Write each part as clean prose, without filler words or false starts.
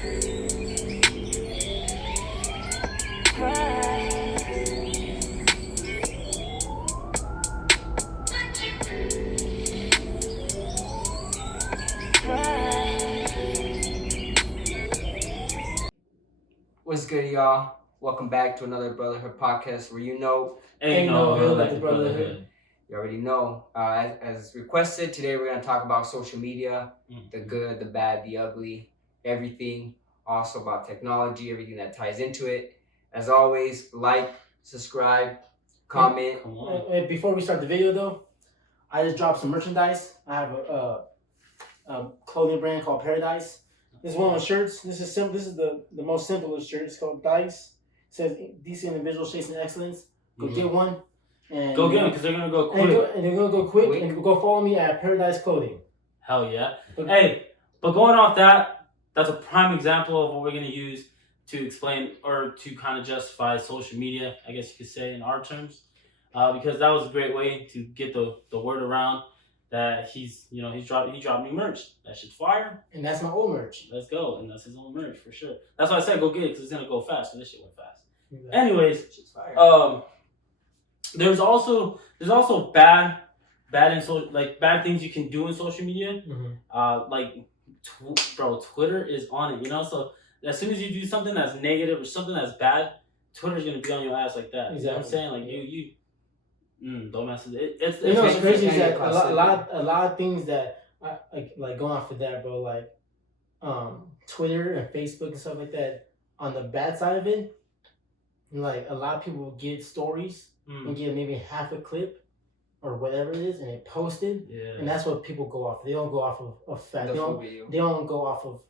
What's good, y'all? Welcome back to another Brotherhood podcast where Ain't no hood like the Brotherhood. You already know. As requested, today we're going to talk about social media, the good, the bad, the ugly, everything. Also about technology, everything that ties into it. As always, like, subscribe, comment. Come on. And before we start the video, though, I just dropped some merchandise. I have a clothing brand called Paradise. This is one of my shirts. This is simple. This is the most simplest shirt. It's called Dice. It says DC individuals chasing excellence. Go get one. And go get them because they're gonna go quick. And they're gonna go quick. And go follow me at Paradise Clothing. Hell yeah! Hey, but going off that, that's a prime example of what we're gonna use to explain or to kind of justify social media. I guess you could say in our terms, because that was a great way to get the word around that he dropped new merch. That shit's fire. And that's my old merch. Let's go, and that's his own merch for sure. That's why I said go get it because it's gonna go fast. And this shit went fast. Exactly. Anyways, Shit's fire. There's also bad in bad things you can do in social media. Twitter is on it, So as soon as you do something that's negative or something that's bad, Twitter's gonna be on your ass like that. Exactly. You know what I'm saying? Like don't mess with it. It's crazy is that a lot of things that like going off of that, bro. Like Twitter and Facebook and stuff like that. On the bad side of it, like a lot of people get stories and get maybe half a clip or whatever it is, and they post it, and that's what people go off. They don't go off of fact. They don't go off of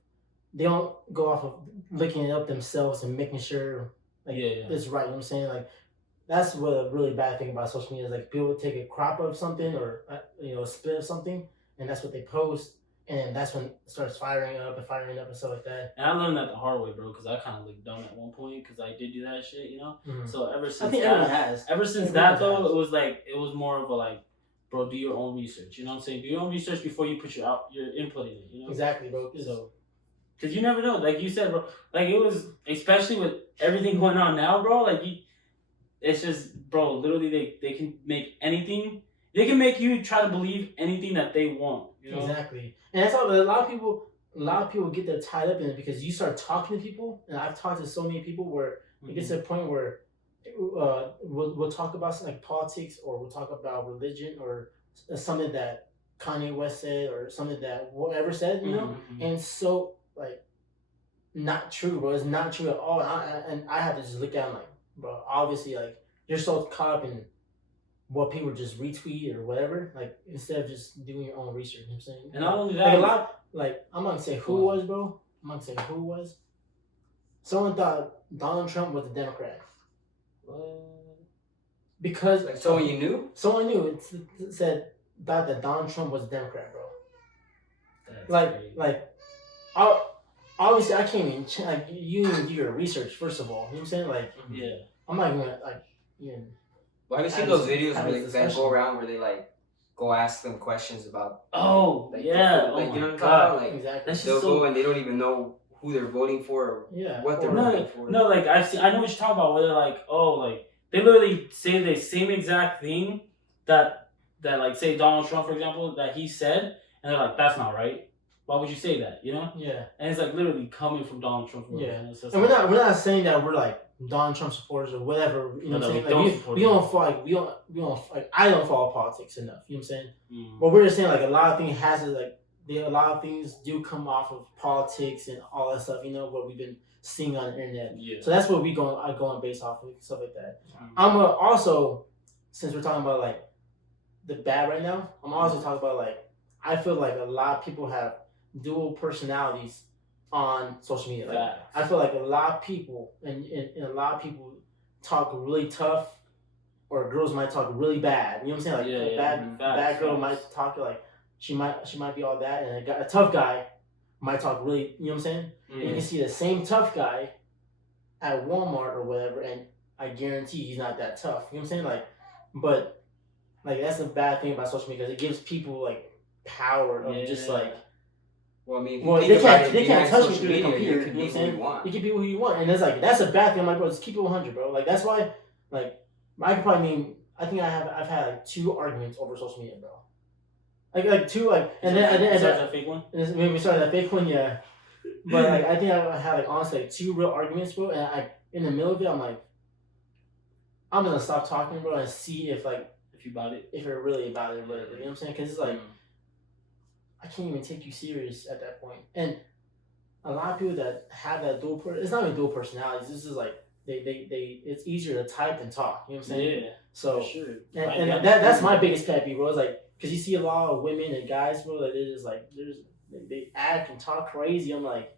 looking it up themselves and making sure it's right. You know what I'm saying? Like that's what a really bad thing about social media is. Like people take a crop of something or a split of something, and that's what they post. And that's when it starts firing up and stuff like that. And I learned that the hard way, bro, because I kind of looked dumb at one point because I did do that shit, So ever since that, it was more of a like, bro, do your own research. You know what I'm saying? Do your own research before you put your input in it. Exactly, bro. So, because you never know, like you said, bro. Like it was, especially with everything going on now, bro. Like it's just, bro. Literally, they can make anything. They can make you try to believe anything that they want. Exactly. And that's how a lot of people get that tied up in it because you start talking to people, and I've talked to so many people where it gets to a point where we'll talk about like politics or we'll talk about religion or something that Kanye West said or something that whatever said, and so like not true, bro. It's not true at all. And I have to just look at it like, bro, obviously like you're so caught up in what people just retweet or whatever, like instead of just doing your own research. You know what I'm saying? And not only that, like a lot, like I'm not gonna say who it was, bro. I'm not gonna say who it was. Someone thought Donald Trump was a Democrat. Because like someone you knew? Someone knew. It said thought that Donald Trump was a Democrat, bro. That's crazy. Obviously I can't even like you even do your research first of all. You know what I'm saying? Like I'm not even gonna Well, have you seen those videos that go around where they like go ask them questions about? Oh like, yeah, like, you know what I'm talking about? Like exactly. They'll go and they don't even know who they're voting for or what they're voting for. No, like I know what you're talking about. Where they're like, they literally say the same exact thing that like say Donald Trump, for example, that he said, and they're like, that's not right. Why would you say that? Yeah. And it's like literally coming from Donald Trump. Yeah. And we're not saying that we're like Donald Trump supporters or whatever. You know what I'm saying? Like we don't follow. We don't like. I don't follow politics enough. You know what I'm saying? But we're just saying like a lot of things a lot of things do come off of politics and all that stuff. What we've been seeing on the internet. Yeah. So that's what I go on based off of stuff like that. I'm also, since we're talking about like the bad right now, I'm also talking about like I feel like a lot of people have dual personalities on social media. Like, I feel like a lot of people and a lot of people talk really tough, or girls might talk really bad. You know what I'm saying? Like bad girl might talk like she might be all that, and a tough guy might talk really. You know what I'm saying? And you can see the same tough guy at Walmart or whatever, and I guarantee he's not that tough. You know what I'm saying? Like, but like that's a bad thing about social media because it gives people like power of just like Well, I mean, they can't touch me through the computer. You can be who you want. You can be who you want, and it's like that's a bad thing. I'm like, bro, just keep it 100, bro. Like that's why, like, I could probably name. I think I've had like 2 arguments over social media, bro. Like 2 and then that fake one. Maybe started that fake one, yeah. But like I think I had like honestly like 2 real arguments, bro. And I in the middle of it, I'm like, I'm gonna stop talking, bro, and see if you about it, if you're really about it, or whatever. You know what I'm saying? Because it's like. I can't even take you serious at that point. And a lot of people that have that it's not even dual personalities. This is like they it's easier to type than talk. You know what I'm saying? Yeah. So for sure. And that's my biggest pet peeve, bro. It's like because you see a lot of women and guys, bro, that they're just like they act and talk crazy. I'm like,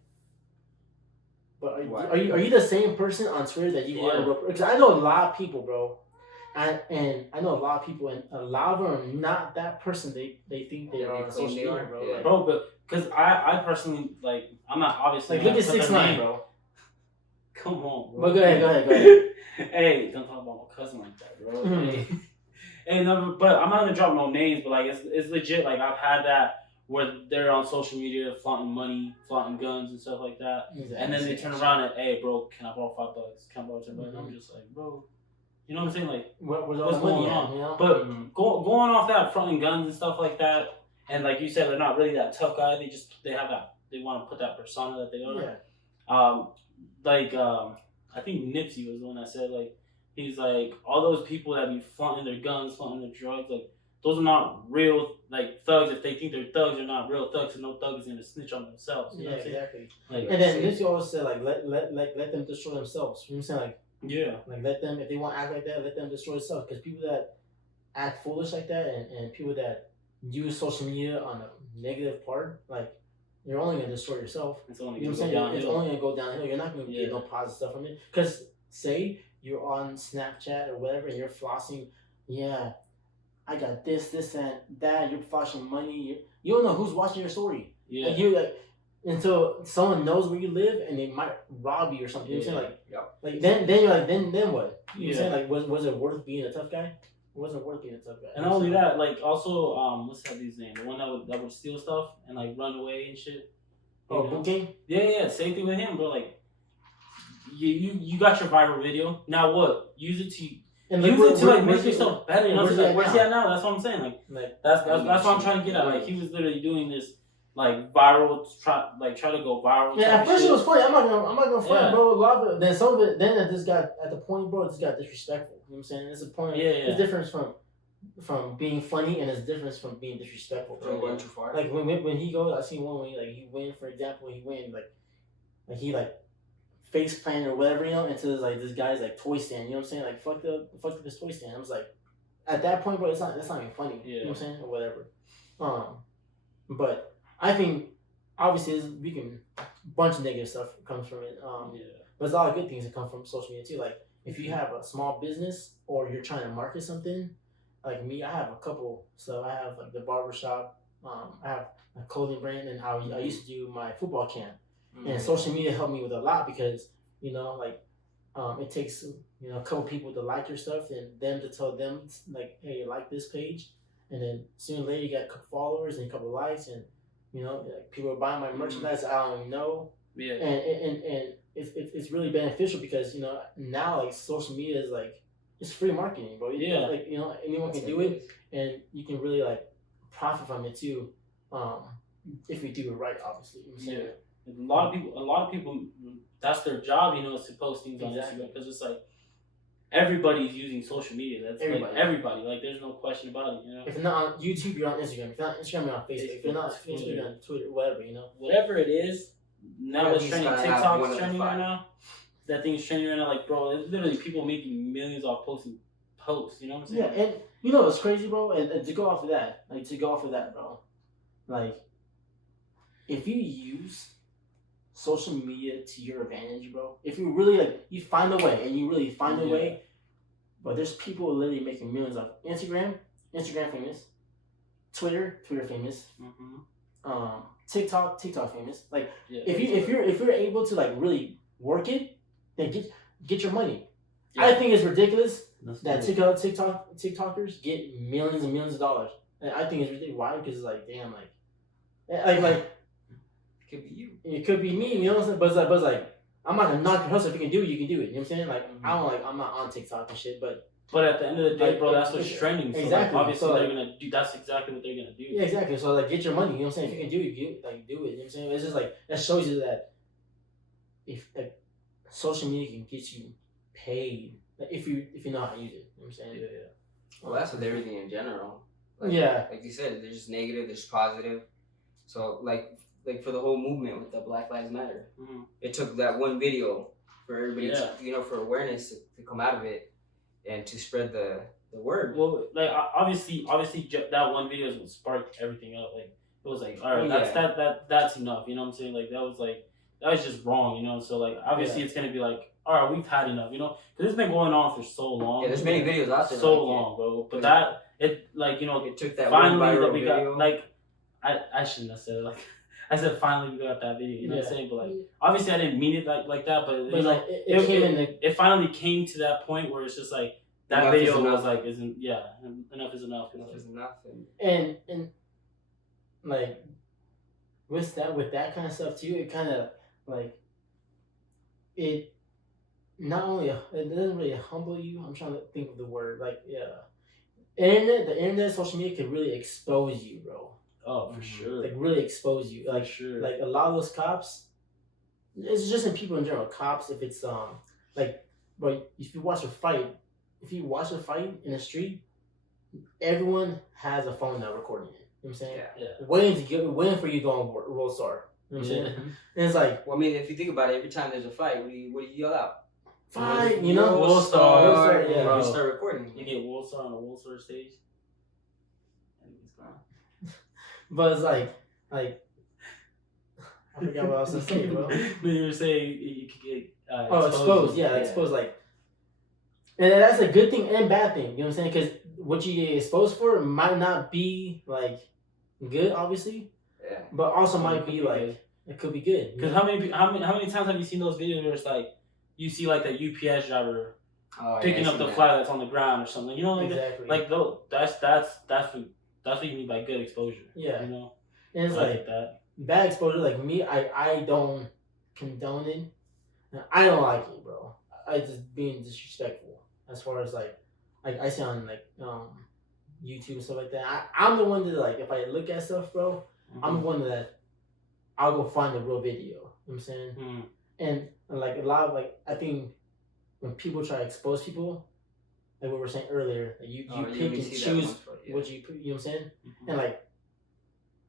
but are you the same person on Twitter that you are? Because I know a lot of people, bro. And I know a lot of people, and a lot of them are not that person they think they are on social media, bro. Yeah. Bro, but because I personally, like, I'm not obviously... Like, look at 6ix9ine, bro. Come on, bro. But go ahead. Hey, don't talk about my cousin like that, bro. Mm-hmm. Hey, no, but I'm not going to drop no names, but, like, it's legit. Like, I've had that where they're on social media flaunting money, flaunting guns and stuff like that. Exactly. And then they turn around and, hey, bro, can I borrow $5? Can I borrow $10? Mm-hmm. I'm just like, bro... You know what I'm saying? Like, what's going on? You know? But going off that, fronting guns and stuff like that, and like you said, they're not really that tough guy. They have that. They want to put that persona that they are. Yeah. I think Nipsey was the one that said like, he's like all those people that be flaunting their guns, flaunting their drugs, like those are not real like thugs. If they think they're thugs, they're not real thugs. And no thug is gonna snitch on themselves. You know exactly. Like, and then Nipsey always said like let them destroy themselves. You know what I'm saying? Like. Yeah. Like let them, if they want to act like that, let them destroy themselves. Because people that act foolish like that and people that use social media on a negative part, like you're only gonna destroy yourself. It's only you know what I'm saying? It's only gonna go downhill. You're not gonna get no positive stuff from it. Because say you're on Snapchat or whatever and you're flossing, yeah, I got this and that. You're flashing money. You don't know who's watching your story. Yeah. Like, you like. Until someone knows where you live and they might rob you or something. You know what I'm saying? Like then you're like, then what? You know what I'm saying? Like was it worth being a tough guy? It wasn't worth being a tough guy. And not only that, like also what's that dude's name? The one that would steal stuff and like run away and shit. Boot King? Yeah, same thing with him, bro. Like you got your viral video. Now what? Use it to make yourself better. You know what I'm saying? Where's he at now? That's what I'm saying. Like that's what I'm trying to get at. Like he was literally doing this like viral, try to go viral. Yeah, at first it was funny. I'm not gonna front, bro. A lot of it, then some of it, then it just got at the point, bro. It just got disrespectful. You know what I'm saying? It's a point. Yeah. It's difference from being funny and it's difference from being disrespectful. Bro, went too far. Like when he goes, I seen one when he win, for example, like he face planted or whatever, you know, into this guy's like toy stand. You know what I'm saying? Like fuck this toy stand. I was like, at that point, bro, it's not even funny. Yeah. You know what I'm saying? Or whatever. But I think obviously a bunch of negative stuff comes from it. But there's a lot of good things that come from social media too. Like if you have a small business or you're trying to market something, like me, I have a couple. So I have like the barbershop. I have a clothing brand, and I used to do my football camp. And social media helped me with a lot because it takes a couple people to like your stuff and them to tell them like, hey, like this page, and then sooner or later you got a couple followers and a couple likes and. Like people are buying my merchandise. I don't even know. Yeah. And it's really beneficial because now like social media is like it's free marketing, bro. Yeah. Like anyone can do it, and you can really like profit from it too, if you do it right, obviously. Yeah. A lot of people, that's their job, is to post things on Instagram because it's like. Everybody's using social media. That's everybody. Like, there's no question about it. If you're not on YouTube, you're on Instagram. If you're not on Instagram, you're on Facebook. If you're not on Facebook, you're on Twitter, whatever. Whatever it is. Now it's trending. TikTok's trending right now. That thing's trending right now. Like, bro, it's literally people making millions off posting posts. You know what I'm saying? Yeah, and what's crazy, bro? And to go off of that, bro. Like, if you use social media to your advantage, bro. If you really you find a way, and you really find a way, but there's people literally making millions off Instagram famous, Twitter famous, TikTok famous. Like if you're able to like really work it, then get your money. Yeah. I think it's ridiculous that TikTokers get millions and millions of dollars. And I think it's ridiculous. Why? Because it's like damn, like could be you. It could be me. You know what I'm saying? But it's like I'm not gonna knock your hustle. If you can do it, you can do it. You know what I'm saying? Like I'm not on TikTok and shit, but at the end of the day, like, bro, that's what's trending. So exactly. Like, obviously, so, they're gonna do. That's exactly what they're gonna do. Yeah, exactly. So like, get your money. You know what I'm saying? If you can do it, do it. You know what I'm saying? It's just like that shows you that if like, social media can get you paid, like, if you know how to use it. You know what I'm saying? Yeah. Well, that's with everything in general. Like you said, there's just negative, there's positive. So like for the whole movement with the Black Lives Matter, it took that one video for everybody, to, for awareness to come out of it and to spread the word. Well, like obviously that one video is what sparked everything up. Like it was like, all right, that's enough. You know what I'm saying? Like that was just wrong. You know, so like obviously it's gonna be like, all right, we've had enough. You know, because it's been going on for so long. Yeah, there's many videos out there. So long, bro. But it took that finally that we video. Got like I shouldn't have said it like. I said finally we got that video, you know what I'm saying? But like obviously I didn't mean it like that, but you know, it finally came to that point where it's just like that enough video was like enough is enough. Enough is enough. And like with that kind of stuff too, it kind of like it not only it doesn't really humble you. I'm trying to think of the word. Like the internet, social media can really expose you, bro. Oh, for sure. Like really expose you. Like sure. Like a lot of those cops. It's just in people in general. Cops, if it's like, but if you watch a fight in the street, everyone has a phone now recording it. You know what I'm saying? Yeah. Waiting for you to go on Roll Star. You know what I'm saying? And it's like, well, I mean, if you think about it, every time there's a fight, what do you yell out? Fight, you know, Roll Star. Yeah, you start recording. You get Roll Star on a Roll Star stage. But it's like I forgot what I was gonna say, bro. You were saying you could get exposed. Yeah, exposed. Like, and that's a good thing and bad thing. You know what I'm saying? Because what you get exposed for might not be like good, obviously. Yeah. But also might be like it could be good. Because how many times have you seen those videos where it's like you see like that UPS driver picking up the fly that's on the ground or something? You know, like exactly. Like that's what you mean by good exposure. Yeah. You know? And it's like that. Bad exposure, like me, I don't condone it. I don't like it, bro. I just being disrespectful as far as like I see on like YouTube and stuff like that. I'm the one that like if I look at stuff, bro, I'm the one that I'll go find the real video. You know what I'm saying? And like a lot of like I think when people try to expose people, like what we were saying earlier, like you pick and choose what you know what I'm saying? And like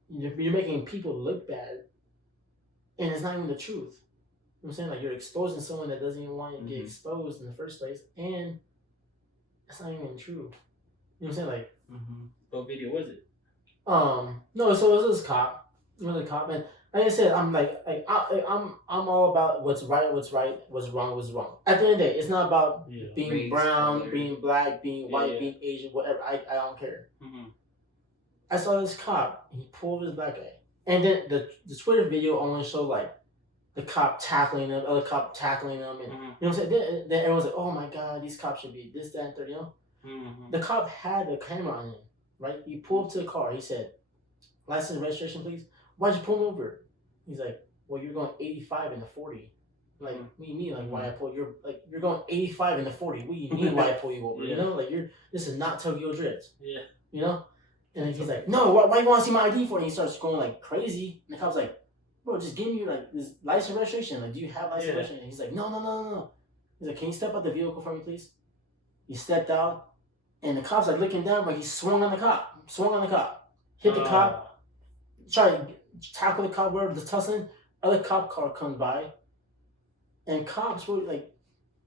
you're making people look bad and it's not even the truth. You know what I'm saying? Like you're exposing someone that doesn't even want to get exposed in the first place and it's not even true. You know what I'm saying? Like what video was it? No, so it was this cop. It was a cop, and like I said, I'm all about what's right, what's wrong. At the end of the day, it's not about being race, brown, color, being black, being white, being Asian, whatever. I don't care. I saw this cop, and he pulled this black guy, and then the Twitter video only showed like the cop tackling him, other cop tackling him, and you know what I'm saying. Then everyone's like, "Oh my God, these cops should be this, that, and third." You know, the cop had the camera on him, right? He pulled up to the car. He said, "License and registration, please." Why'd you pull him over? He's like, well, you're going 85 in the 40. Like, what do you mean? Like, why I pull? You're going 85 in the 40. What do you mean? Why I pull you over? You know, like this is not Tokyo Drift. Yeah. You know. And then he's like, no, why you want to see my ID for? And he starts going like crazy. And the cop's like, bro, just give me like this license registration. Like, do you have license registration? And he's like, no. He's like, can you step out the vehicle for me, please? He stepped out, and the cop's like looking down, but he swung on the cop, hit the cop, tried to tackle the cop, wherever the tussling. Other cop car comes by, and cops were like,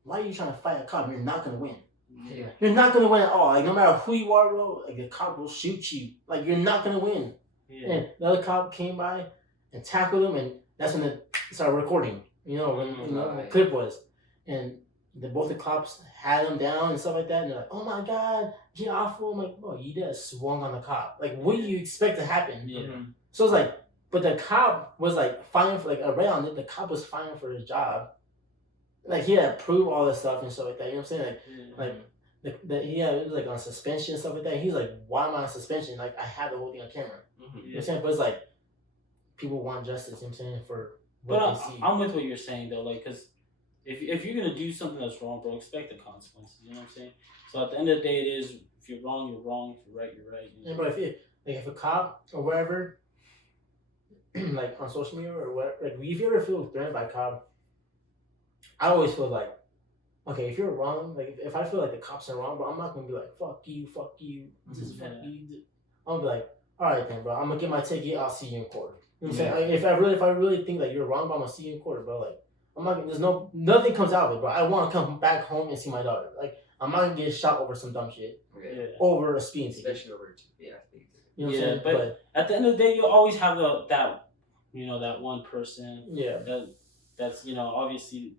why are you trying to fight a cop? You're not gonna win. Yeah. You're not gonna win at all. Like no matter who you are, bro, like the cop will shoot you. Like you're not gonna win. Yeah. And the other cop came by and tackled him, and that's when it started recording. You know when the clip was, and both the cops had him down and stuff like that. And they're like, "Oh my God, get off!" I'm like, "Bro, you just swung on the cop. Like, what do you expect to happen?" Yeah. So it's like, but the cop was like fighting for like around it. The cop was fighting for his job. Like he had to prove all this stuff and stuff like that. You know what I'm saying? Like it was like on suspension and stuff like that. He's like, "Why am I on suspension? Like I have the whole thing on camera." You know what I'm saying? But it's like people want justice. You know what I'm saying, for what But they see. I'm with what you're saying though, like, cause if you're gonna do something that's wrong, bro, expect the consequences. You know what I'm saying? So at the end of the day, it is if you're wrong, you're wrong. If you're right, you're right. You know? Yeah, but if a cop or wherever, like on social media or what, like if you ever feel threatened by a cop, I always feel like, okay, if you're wrong, like if I feel like the cops are wrong, but I'm not gonna be like fuck you, fuck you, just fuck you. I'll be like, all right then, bro, I'm gonna get my ticket. I'll see you in court. You know what I'm saying? Like, if I really think that you're wrong, but I'm gonna see you in court, bro. Like I'm not. There's nothing comes out of it, bro. I want to come back home and see my daughter. Like I'm not gonna get shot over some dumb shit. Yeah. Over a speeding ticket. Especially over speeding ticket. You know what I'm saying? But at the end of the day, you always have that one person. Yeah. That's obviously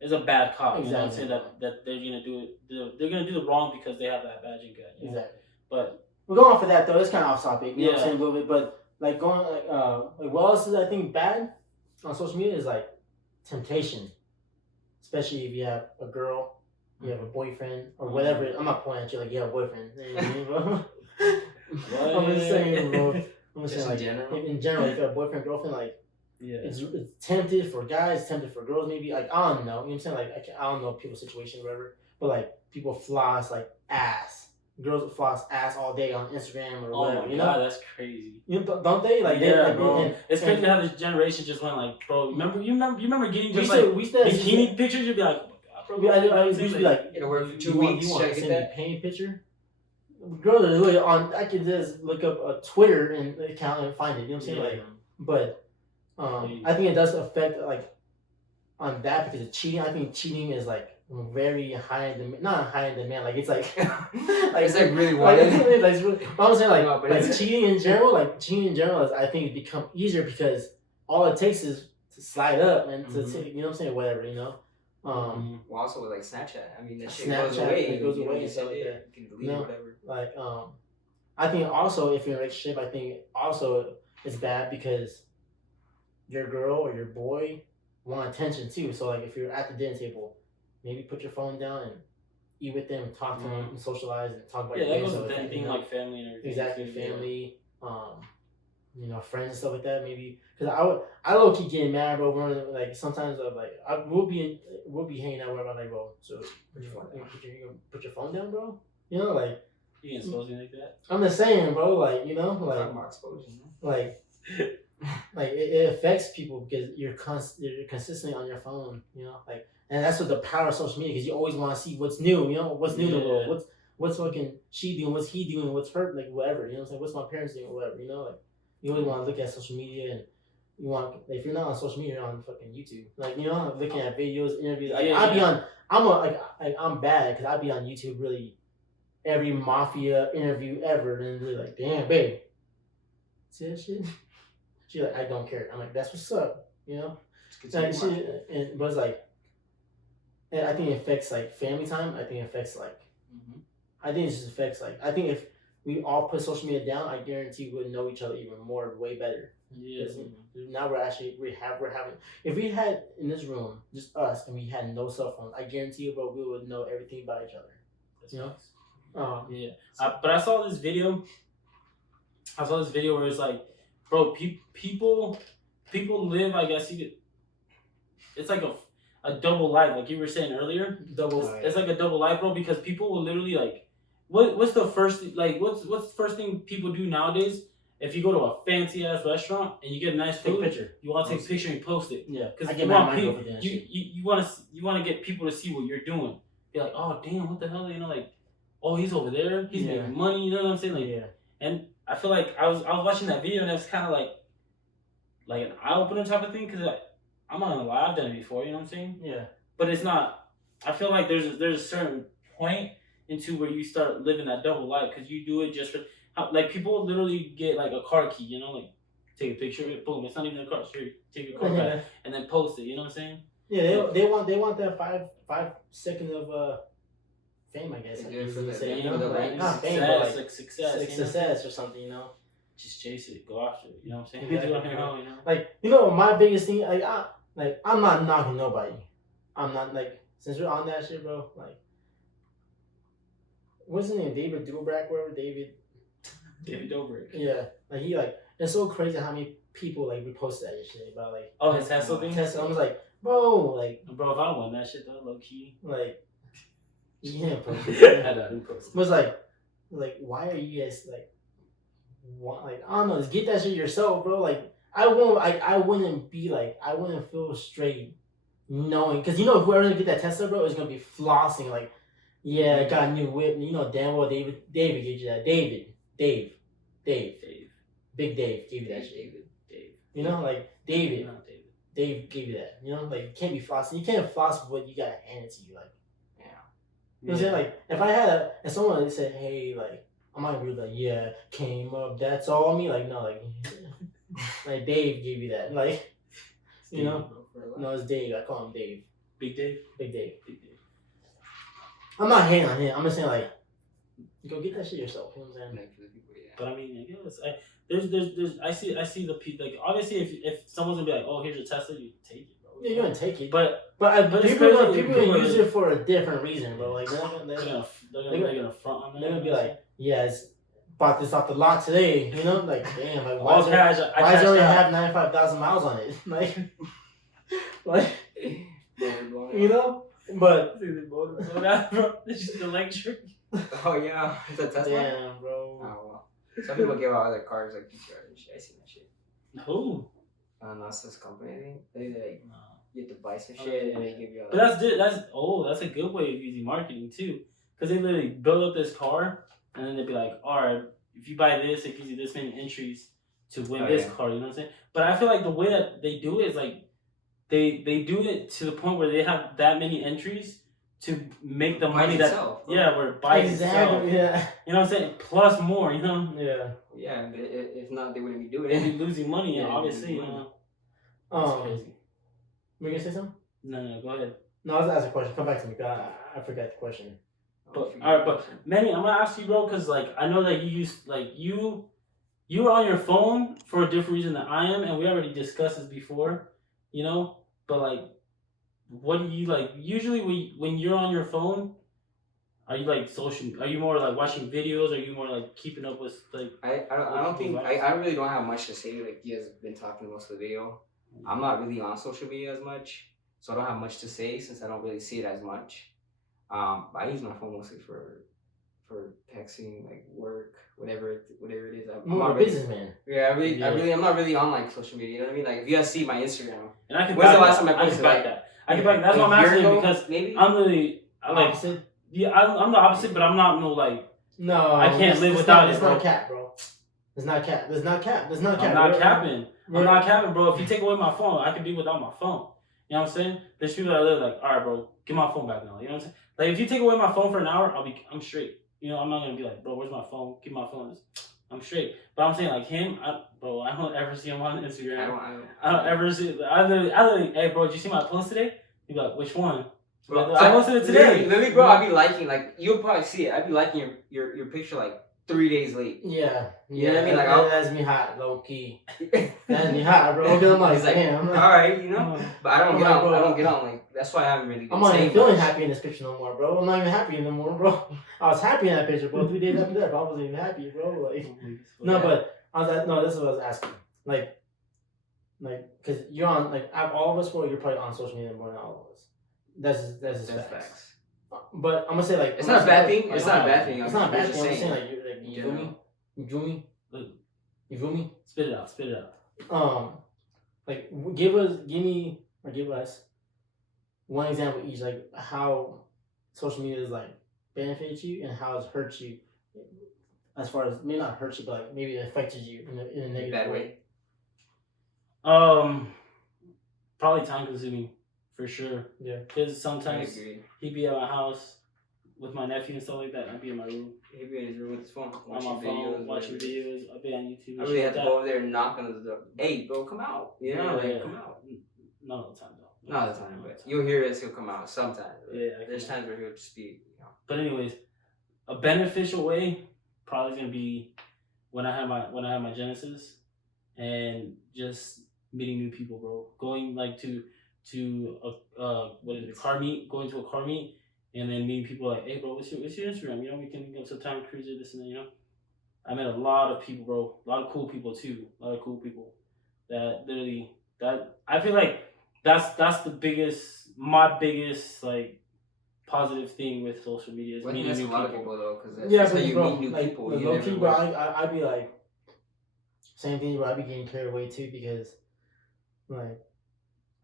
is a bad cop. Exactly. You know what I'm saying? That they're gonna do it. They're gonna do the wrong because they have that badge and gun. Exactly. But we're going off of that though. It's kind of off topic. You know what I'm saying? A little bit, but like going like what else is I think bad on social media is like temptation, especially if you have a girl, you have a boyfriend or whatever. I'm not pointing at you like you have a boyfriend. You know what I mean, bro? I'm just saying, bro. I'm just saying, like in general, if you have a boyfriend, girlfriend, like it's tempted for guys, tempted for girls, maybe. Like I don't know. You know what I'm saying? Like I don't know people's situation, or whatever. But like people floss like ass. Girls floss ass all day on Instagram or whatever. Oh my god, know? That's crazy. You know, don't they? Like bro. It's crazy how this generation just went like, bro. You remember getting just bikini pictures? You'd be like, oh my god, bro. I used to be like, it'll work for 2 weeks. You want to send me a paint picture? Girls are literally on. I could just look up a Twitter and account and find it. You know what I'm saying? Like, but I think it does affect like on that because of cheating. I think cheating is like very high in demand. Not high in demand. Like it's like it's like really wanted. I'm saying like cheating in general. Like cheating in general is I think it become easier because all it takes is to slide up and to take, you know what I'm saying, whatever, you know. Well, also with like Snapchat, I mean that shit Snapchat, goes away. It goes away and stuff like that. You can delete it, whatever. Like I think also if you're in a relationship, I think also it's bad because your girl or your boy want attention too. So like if you're at the dinner table, maybe put your phone down and eat with them, talk to them, and socialize and talk about your that goes with anything like family and everything. Exactly, family, you know, friends and stuff like that. Maybe because I low key getting mad, bro. When like sometimes I'm like we'll be hanging out where I'm like, bro. So put your phone down, bro. You know, like you can expose me like that. I'm just saying, bro. Like you know, like more exposure, like it affects people because you're consistently on your phone. You know, like. And that's what the power of social media, because you always want to see what's new, you know, what's new in the world, what's fucking she doing, what's he doing, what's her, like whatever, you know what I'm saying, what's my parents doing, whatever, you know, like you always want to look at social media and you want, like, if you're not on social media, you're on fucking YouTube, like, you know, looking at videos, interviews, like I'm bad, because I'd be on YouTube really every mafia interview ever, and really like, damn, babe, see that shit? She's like, I don't care. I'm like, that's what's up, you know, but it's like, and I think it affects like family time. I think it affects like, I think it just affects like, I think if we all put social media down, I guarantee we would know each other even more, way better. Yeah. Now we're having, if we had in this room just us and we had no cell phones, I guarantee you, bro, we would know everything about each other. That's nice. But I saw this video. Where it's like, bro, people live. I guess it's like a double life, like you were saying earlier. It's like a double life, bro, because people will literally like, what's the first thing people do nowadays? If you go to a fancy ass restaurant and you get a nice food, picture. You want to take a picture and post it. Yeah, because you want to get people to see what you're doing. Be like, oh damn, what the hell, you know, like, oh he's over there, he's making money, you know what I'm saying, like, and I feel like I was watching that video and it was kind of like an eye opener type of thing because I'm not gonna lie, I've done it before, you know what I'm saying? Yeah. But it's not, I feel like there's a certain point into where you start living that double life because you do it just for, like people literally get like a car key, you know, like take a picture of it, boom, it's not even a car, sure, take your car back and then post it, you know what I'm saying? Yeah, they want that 5 seconds of fame, I guess. Not fame, but like success or something, you know? Just chase it, go after it, you know what I'm saying? Exactly. You know? Like, you know, my biggest thing, I'm not knocking nobody. I'm not, like, since we're on that shit, bro, like, what's his name? David Dobrik, whatever, David Dobrik. Yeah. Like, he, like, it's so crazy how many people like reposted that shit about like his Tesla thing. Tesla. I was like, bro, like, bro, if I won that shit though, low key, like, you didn't post it. I didn't post it. It was like, why are you guys like, like, I don't know, just get that shit yourself, bro. Like, I wouldn't feel straight knowing, because whoever's gonna get that Tesla, bro, is gonna be flossing like, yeah, I got a new whip. Damn well David gave you that. Dave, Big Dave gave you that shit. Dave. Like David. Not David. Dave gave you that. Like, you can't be flossing. You can't floss what you gotta hand it to you. Like, yeah. You know what I'm saying? Like, if I had if someone said, hey, like, I might be like, yeah, came up, that's all me. Like, no, like, like Dave gave you that. Like, no, it's Dave. I call him Dave. Big Dave. I'm not hating on him. I'm just saying, like, go get that shit yourself. You know what I'm saying? But I mean, I guess there's I see the people, like, obviously if someone's gonna be like, oh, here's your Tesla, you take it, bro. Yeah, you're gonna take it. But people gonna use it for a different reason, bro. Like, they're gonna front on that. They're gonna be like, yeah, bought this off the lot today. Like, damn, like, why does it already have 95,000 miles on it? Like, But it's just electric. Oh yeah, it's a Tesla. Damn, bro. Oh well. Some people give out other cars like GTR and shit. I see that shit. Who? I don't know, it's this company. I think they like you have to buy some shit and they give you. But that's a good way of using marketing too, because they literally build up this car and then they'd be like, all right, if you buy this, it gives you this many entries to win this car. You know what I'm saying? But I feel like the way that they do it is like they do it to the point where they have that many entries to make the money where it buys itself. Yeah. You know what I'm saying? Plus more, Yeah. Yeah, if not, they wouldn't be doing They'd it. be losing money, obviously. It's crazy. Were you gonna say something? No, go ahead. No, I was asking a question. Come back to me. I forgot the question. But alright, but Manny, I'm gonna ask you, bro, because like I know that you were on your phone for a different reason than I am, and we already discussed this before, But like, what do you like? Usually, when you're on your phone, are you like Are you more like watching videos? Are you more like keeping up with like? I really don't have much to say. Like, you guys have been talking most of the video. I'm not really on social media as much, so I don't have much to say since I don't really see it as much. I use my phone mostly for texting, like work, whatever it is. I'm not a businessman. Yeah, I'm not really on like social media. You know what I mean? Like, if you guys see my Instagram, and I can when's the last time I posted that? I can back. That's what I'm asking you, because maybe I'm really opposite. Yeah, I'm the opposite, but I'm not No, I can't live without it. It's not cap, bro. It's not cap. I'm not capping. I'm not capping, bro. If you take away my phone, I can be without my phone. You know what I'm saying? There's people that live like, all right, bro, get my phone back now. You know what I'm saying? Like, if you take away my phone for an hour, I'm straight. I'm not gonna be like, bro, where's my phone? Keep my phone. I'm straight. But I'm saying, like, him, I don't ever see him on Instagram. I don't ever see. I literally, hey, bro, did you see my post today? He'd be like, which one? Bro, I posted it today. Literally, bro, I'd be liking, like, you'll probably see it. I'd be liking your picture like 3 days late. Yeah. You know what I mean? Like, that's me hot, low key. That's me hot, bro. I'm like, damn. All right, But I don't get on. Like, that's why I haven't really. I'm not even feeling happy in this picture no more, bro. I'm not even happy anymore, bro. I was happy in that picture, bro. 3 days after that, but I wasn't even happy, bro. Like, this is what I was asking. Like, cause you're on, like, all of us, bro. You're probably on social media more than all of us. That's just facts. But I'm gonna say, like, it's not a bad thing. It's not a bad thing. It's not a bad thing. I'm saying, like, you feel me? You feel me? Spit it out. Like, give us one example each, like, how social media has, like, benefited you and how it's hurt you, as far as, maybe not hurt you, but like maybe it affected you in a negative way. Probably time consuming, for sure. Yeah. Because sometimes he'd be at my house with my nephew and stuff like that. I'd be in my room. He'd be in his room with his phone, watching videos. I'd be on YouTube. I really have to go over there and knock on the door. Hey, bro, come out. Come out. Not all the time, though. Not all the time, but you'll hear us. He'll come out sometimes. Yeah. There's times where he'll just be. But anyways, a beneficial way probably gonna be when I have my Genesis and just meeting new people, bro. Going like to a car meet, going to a car meet, and then meeting people like, hey, bro, what's your Instagram? We can go sometime cruiser, this and that. I met a lot of people, bro. A lot of cool people too. A lot of cool people that literally that I feel like that's my biggest like positive thing with social media is meeting new lot of people. people though, because Yeah, that's how but you bro, meet new like people. low key, bro, I'd be like same thing, bro. I'd be getting carried away too because like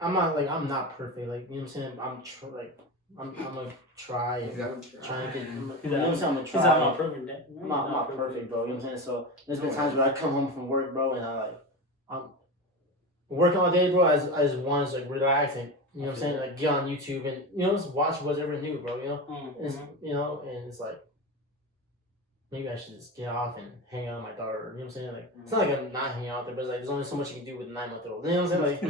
I'm not perfect. Like you know what I'm saying. I'm gonna try and try and get. You know what I'm saying. I'm gonna try. I'm not perfect. I'm not perfect, bro. You know what I'm saying. So there's been times where I come home from work, bro, and I'm working all day, bro. I just want to like relax and you know what I'm saying, like get on YouTube and you know just watch whatever new, bro. You know, you know, and it's like maybe I should just get off and hang out with my daughter. You know what I'm saying? Like it's not like I'm not hanging out there, but it's like there's only so much you can do with a 9-month-old. You know what I'm saying? Like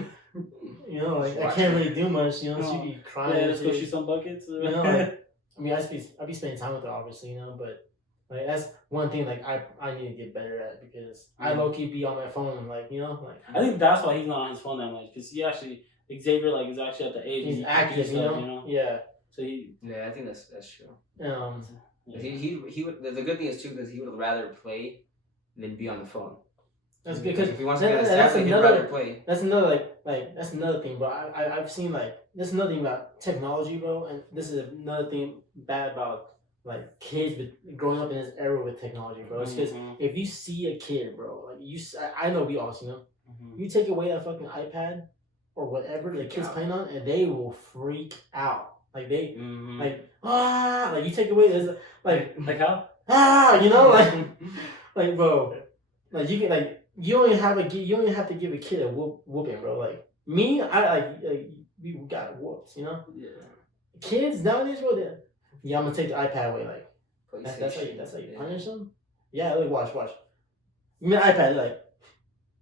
you know, like I can't really do much. You know, she'd be crying. Yeah, let's go shoot some buckets. You know, like, I mean, I'd be spending time with her, obviously. You know, but like that's one thing like I need to get better at because I low key be on my phone. Like you know, like I think that's why he's not on his phone that much because he actually Xavier like is actually at the age he's active. You know, yeah. So he I think that's true. Yeah. He would. The good thing is too because he would rather play than be on the phone. That's good because if he wants to get established, he'd rather play. That's another that's another thing, bro. I've seen like that's another thing about technology, bro, and this is another thing bad about like kids with growing up in this era with technology, bro. It's because if you see a kid, bro, like I know we all see them. You take away that fucking iPad or whatever the kid's playing on, and they will freak out. Like they like you take away this like how you know like bro like you can like you don't even have to give a kid a whooping, bro. Like me, I like we got whoops, you know. Yeah. Kids nowadays, bro. I'm gonna take the iPad away. Like that's how you punish them. Yeah, like watch. You mean iPad? They're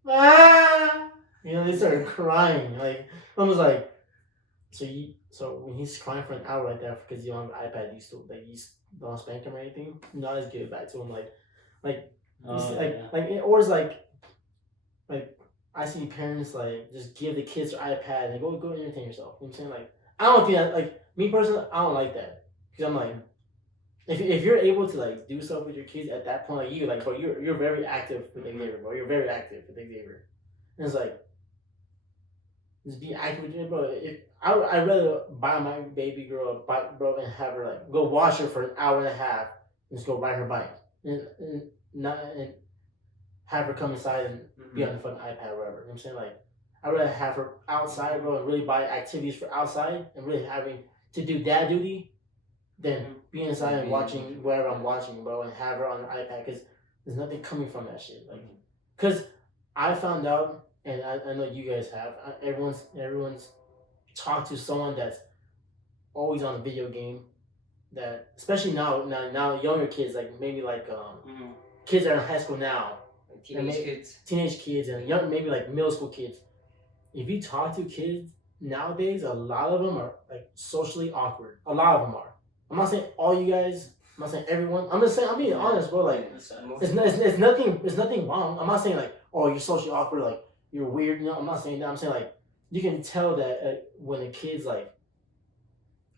like you know they started crying. Like I was like, so when he's crying for an hour like that because you don't have an iPad, you still like you don't spank him or anything. No, I just give it back to him or it's like I see parents like just give the kids their iPad and go entertain yourself. You know what I'm saying? Like I don't think that like me personally, I don't like that because I'm like if you're able to like do stuff with your kids at that point, like you like bro, you're very active with Xavier, bro. You're very active with Xavier, and it's like just be active with him, bro. If I'd rather buy my baby girl a bike, bro, and have her like go wash her for an hour and a half and just go ride her bike and have her come inside and be on the fucking iPad or whatever. You know what I'm saying? Like, I'd rather have her outside, bro, and really buy activities for outside and really having to do dad duty than be inside and watching whatever I'm watching, bro, and have her on her iPad because there's nothing coming from that shit. Like, because I found out, and I know you guys have, everyone's talked to someone that's always on a video game that, especially now younger kids, like maybe like kids that are in high school now, teenage kids and young, maybe like middle school kids. If you talk to kids nowadays, a lot of them are like socially awkward. A lot of them are. I'm not saying all you guys. I'm not saying everyone. I'm just saying I'm being honest, bro. Like it's nothing wrong. I'm not saying like you're socially awkward, like you're weird. You know, I'm not saying that. I'm saying like you can tell that when a kid's like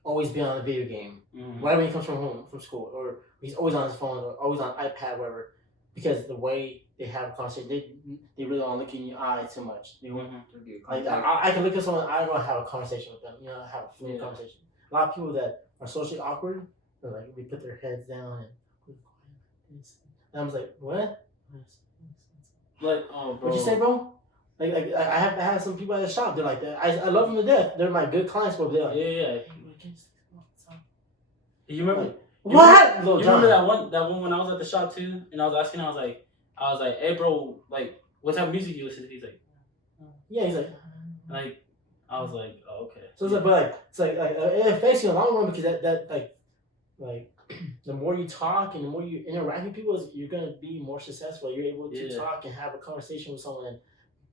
always be on a video game, whenever he comes from school, or he's always on his phone or always on iPad, whatever. Because the way they have a conversation, they really don't look in your eye too much. You know? Like I can look at someone, I don't want to have a conversation with them. You know, have a fluent conversation. A lot of people that are socially awkward, they're like they put their heads down and I was like, what? Like, oh, bro. What'd you say, bro? Like I have some people at the shop. They're like that. I love them to death. They're my good clients, but they're like, yeah. You remember? Like, what? You remember that one when I was at the shop too, and I was asking, I was like, hey, bro, like, what type of music you listen to? He's like, yeah, he's like, I was like, oh, okay. So it's like, but it affects you in the long run because that like the more you talk and the more you interact with people, you're gonna be more successful. You're able to talk and have a conversation with someone and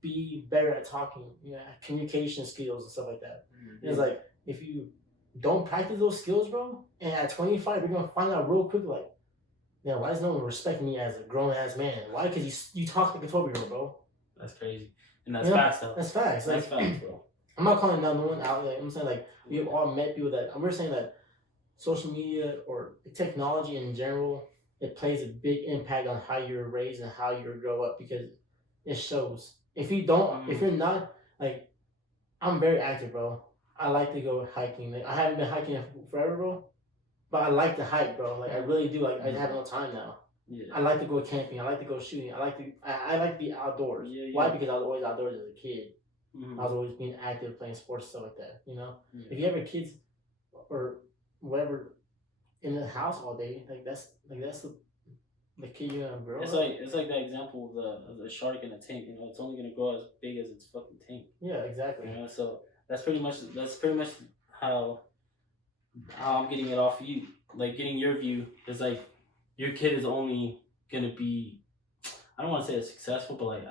be better at talking. You know, communication skills and stuff like that. Mm-hmm. It's like if you don't practice those skills, bro, and at 25 you're gonna find out real quick, like, yeah, why does no one respect me as a grown ass man? Why? Because you talk like a 12-year-old, bro. That's crazy, and that's facts, though. That's facts. That's facts, bro. I'm not calling no one out. Like, I'm saying like we've all met people that we're saying that social media or technology in general, it plays a big impact on how you're raised and how you grow up because it shows. if you don't, if you're not like, I'm very active, bro. I like to go hiking. Like, I haven't been hiking forever, bro. But I like to hike, bro. Like I really do. Like I have no time now. Yeah. I like to go camping. I like to go shooting. I like to be outdoors. Yeah, yeah. Why? Because I was always outdoors as a kid. Mm-hmm. I was always being active, playing sports, stuff like that. You know, Yeah. if you have your kids or whatever in the house all day, that's the kid you're gonna grow. It's like that example of the shark in a tank. You know, it's only gonna grow as big as its fucking tank. Yeah, exactly. You know, so that's pretty much how I'm getting it off you. Like getting your view is like your kid is only gonna be, I don't want to say it's successful, but like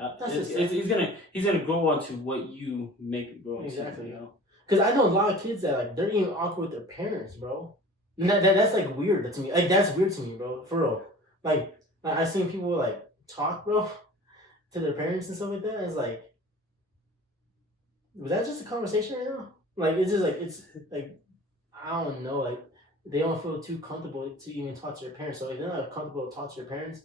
he's gonna grow onto what you make it grow into. Exactly. You know, because I know a lot of kids that like they're even awkward with their parents, bro. And that's like weird to me. Like that's weird to me, bro. For real. Like I've seen people like talk, bro, to their parents and stuff like that. And it's like, was that just a conversation right now? Like it's like I don't know. Like they don't feel too comfortable to even talk to their parents. So if they're not comfortable to talk to their parents,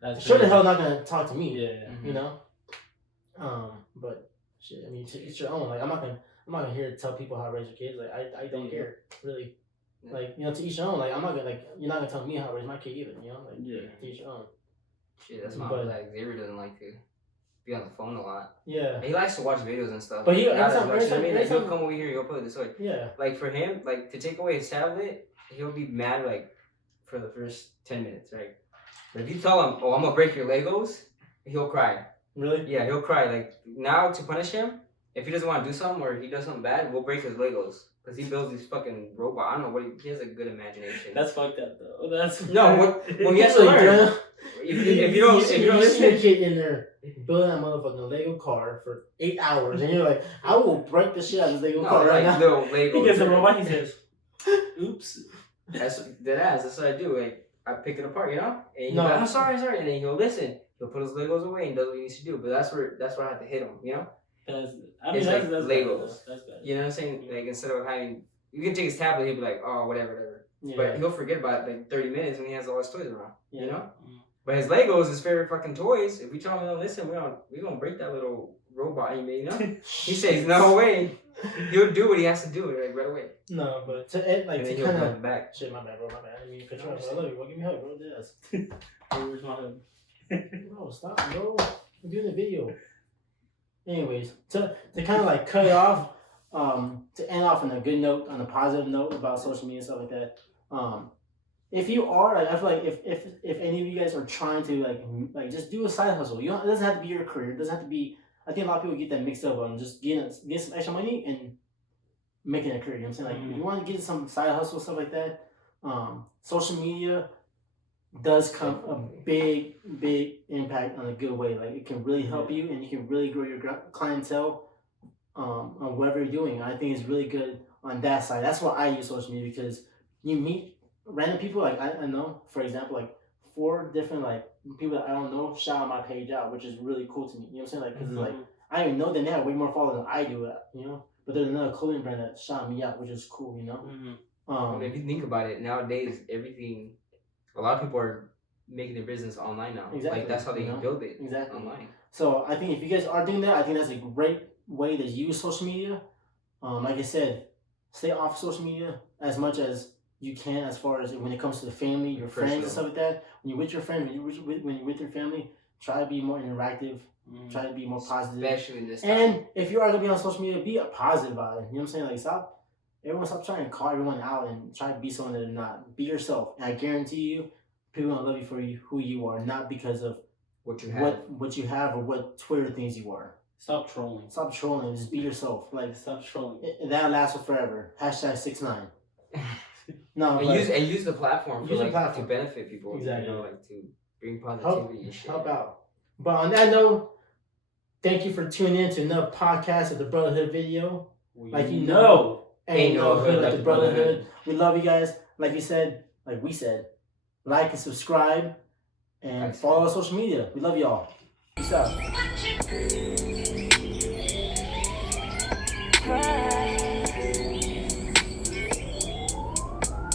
that's sure the hell not gonna talk to me. Yeah. You know. But shit. I mean, it's your own. Like I'm not gonna here to tell people how to raise your kids. Like I don't care really. Like, you know, to each your own. Like I'm not gonna you're not gonna tell me how to raise my kid either. You know, like to each your own. Shit, that's why like Xavier doesn't like to be on the phone a lot. Yeah. He likes to watch videos and stuff. But he not as much. every time, he'll come over here, he'll put it this way. Yeah. Like for him, like to take away his tablet, he'll be mad like for the first 10 minutes, right? But if you tell him, "Oh, I'm gonna break your Legos," he'll cry. Really? Yeah, he'll cry. Like now to punish him, if he doesn't want to do something or he does something bad, we'll break his Legos. Because he builds these fucking robots. I don't know what he has a good imagination. That's fucked up though. That's no. Well, he has to learn. If you don't see a kid in there building a motherfucking Lego car for 8 hours, and you're like, I will break the shit out of this Lego car right now. Little Legos. He gets a robot. He says, "Oops." That's what I do. Like I pick it apart, you know. And he's like, I'm sorry, and then he'll listen. He'll put his Legos away and does what he needs to do. But that's where I have to hit him, you know. It's like Legos. That's bad. You know what I'm saying? Like instead of having, you can take his tablet, he'll be like, oh, whatever. Yeah. But he'll forget about it like 30 minutes when he has all his toys around. Yeah. You know? But his Legos, his favorite fucking toys, if we tell him, no, listen, we're gonna break that little robot he made, you know? He says, no way. He'll do what he has to do like right away. No, but to kind of back. Shit, my bad, bro. My bad. I didn't mean to cut you off. I love you. Well, give me a hug, bro. Yes. Where's my hug? Bro, stop, bro. I'm doing the video. Anyways, to kind of like cut it off, to end off on a good note, on a positive note about social media and stuff like that. If you are, like, I feel like if any of you guys are trying to like just do a side hustle, it doesn't have to be your career. It doesn't have to be. I think a lot of people get that mixed up on just getting some extra money and making a career. You know what I'm saying? Like if you want to get some side hustle stuff like that, social media does come a big impact on a good way. Like it can really help you, and you can really grow your clientele on whatever you're doing. I think it's really good on that side. That's why I use social media, because you meet random people. Like I know, for example, like 4 different like people that I don't know shout my page out, which is really cool to me. You know what I'm saying? Like, cause it's like I don't even know that they have way more followers than I do. You know, but there's another clothing brand that shout me out, which is cool. You know. If you think about it, nowadays everything. A lot of people are making their business online now. Exactly. Like that's how they build it. Exactly. Online. So I think if you guys are doing that, I think that's a great way to use social media. Like I said, stay off social media as much as you can, as far as when it comes to the family, your friends and stuff like that. When you're with your friends, when you're with your family, try to be more interactive. Try to be more positive. Especially this time. And if you are gonna be on social media, be positive about it. You know what I'm saying? Like everyone stop trying to call everyone out and try to be someone that they're not. Be yourself. And I guarantee you, people gonna love you for who you are, not because of what you have or what Twitter thinks you are. Stop trolling. Stop trolling. Just be yourself. Like stop trolling. That lasts forever. #6ix9ine. No, and use the platform to benefit people. Exactly. You know, like to bring positivity and shit. Help out. But on that note, thank you for tuning in to another podcast of the Brotherhood video. Like you know. Ain't no hood like the Brotherhood. We love you guys. Like we said, like and subscribe and follow our social media. We love y'all. Peace out.